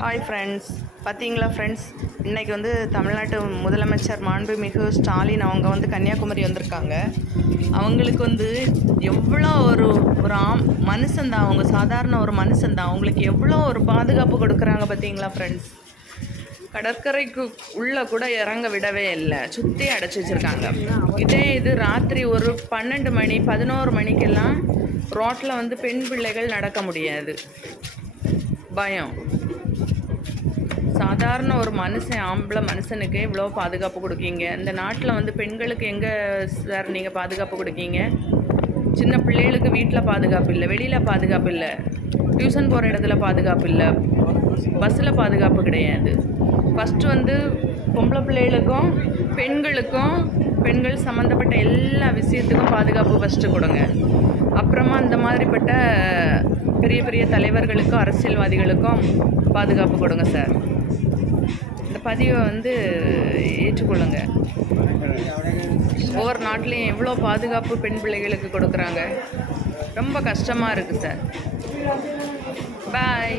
Hi friends, பார்த்தீங்களா friends, இன்றைக்கி வந்து தமிழ்நாட்டு முதலமைச்சர் மாண்புமிகு ஸ்டாலின் அவங்க வந்து கன்னியாகுமரி வந்திருக்காங்க. அவங்களுக்கு வந்து எவ்வளோ ஒரு ஒரு மனுஷன்தான், அவங்க சாதாரண ஒரு மனுஷன்தான், அவங்களுக்கு எவ்வளோ ஒரு பாதுகாப்பு கொடுக்குறாங்க பார்த்தீங்களா ஃப்ரெண்ட்ஸ். கடற்கரைக்கு உள்ளே கூட இறங்க விடவே இல்லை, சுற்றி அடைச்சி வச்சுருக்காங்க. இது ராத்திரி ஒரு 12 மணி 11 மணிக்கெல்லாம் ரோட்டில் வந்து பெண் பிள்ளைகள் நடக்க முடியாது, பயம். சாதாரண ஒரு ஆம்பளை மனுஷனுக்கு இவ்வளோ பாதுகாப்பு கொடுக்கீங்க. இந்த நாட்டில் வந்து பெண்களுக்கு எங்கே சார் நீங்கள் பாதுகாப்பு கொடுக்கீங்க? சின்ன பிள்ளைகளுக்கு வீட்டில் பாதுகாப்பு இல்லை, வெளியில் பாதுகாப்பு இல்லை, டியூஷன் போகிற இடத்துல பாதுகாப்பு இல்லை, பஸ்ஸில் பாதுகாப்பு கிடையாது. ஃபஸ்ட்டு வந்து பொம்பளை பிள்ளைகளுக்கும் பெண்கள் சம்மந்தப்பட்ட எல்லா விஷயத்துக்கும் பாதுகாப்பு ஃபஸ்ட்டு கொடுங்க. அப்புறமா இந்த மாதிரிப்பட்ட பெரிய பெரிய தலைவர்களுக்கும் அரசியல்வாதிகளுக்கும் பாதுகாப்பு கொடுங்க சார். இந்த பதிவை வந்து ஏற்றுக்கொள்ளுங்க. ஒவ்வொரு நாட்டிலையும் எவ்வளோ பாதுகாப்பு பெண் பிள்ளைகளுக்கு கொடுக்குறாங்க, ரொம்ப கஷ்டமாக இருக்குது சார். பாய்.